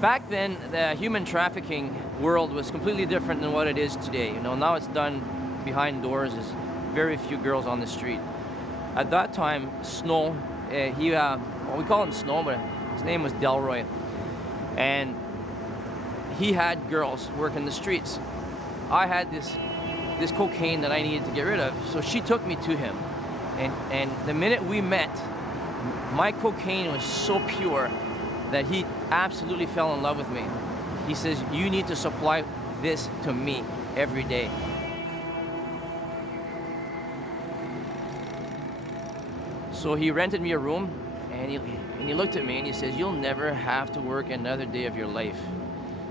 Back then, the human trafficking world was completely different than what it is today. You know, now it's done behind doors. There's very few girls on the street. At that time, Snow, well, we call him Snow, but his name was Delroy. And he had girls working the streets. I had this cocaine that I needed to get rid of, so she took me to him. And the minute we met, my cocaine was so pure that he absolutely fell in love with me. He says, you need to supply this to me every day. So he rented me a room, and he looked at me and he says, you'll never have to work another day of your life.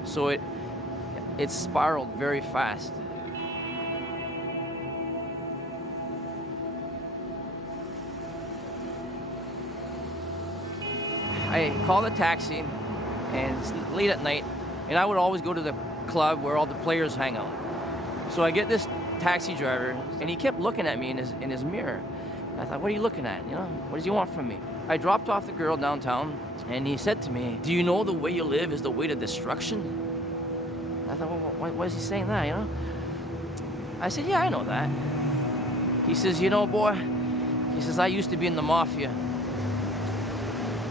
So it spiraled very fast. I called a taxi, and it's late at night, and I would always go to the club where all the players hang out. So I get this taxi driver, and he kept looking at me in his mirror. And I thought, what are you looking at? You know, what does he want from me? I dropped off the girl downtown, and he said to me, do you know the way you live is the way to destruction? And I thought, well, why is he saying that, you know? I said, yeah, I know that. He says, you know, boy, he says, I used to be in the mafia.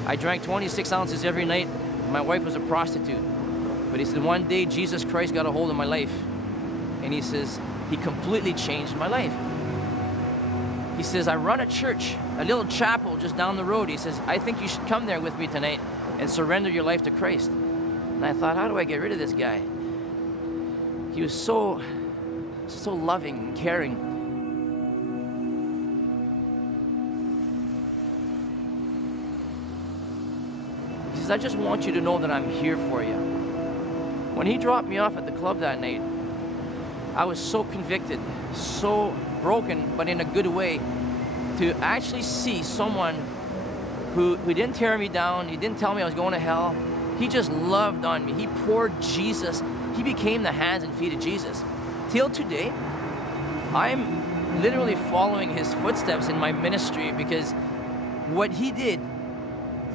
I drank 26 ounces every night. My wife was a prostitute. But he said, one day Jesus Christ got a hold of my life. And he says, he completely changed my life. He says, I run a church, a little chapel just down the road. He says, I think you should come there with me tonight and surrender your life to Christ. And I thought, how do I get rid of this guy? He was so loving and caring. He says, I just want you to know that I'm here for you. When he dropped me off at the club that night, I was so convicted, so broken, but in a good way, to actually see someone who didn't tear me down, he didn't tell me I was going to hell. He just loved on me. He poured Jesus. He became the hands and feet of Jesus. Till today, I'm literally following his footsteps in my ministry, because what he did,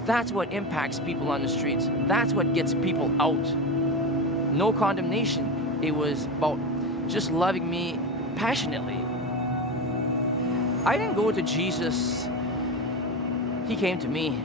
that's what impacts people on the streets. That's what gets people out. No condemnation. It was about just loving me passionately. I didn't go to Jesus. He came to me.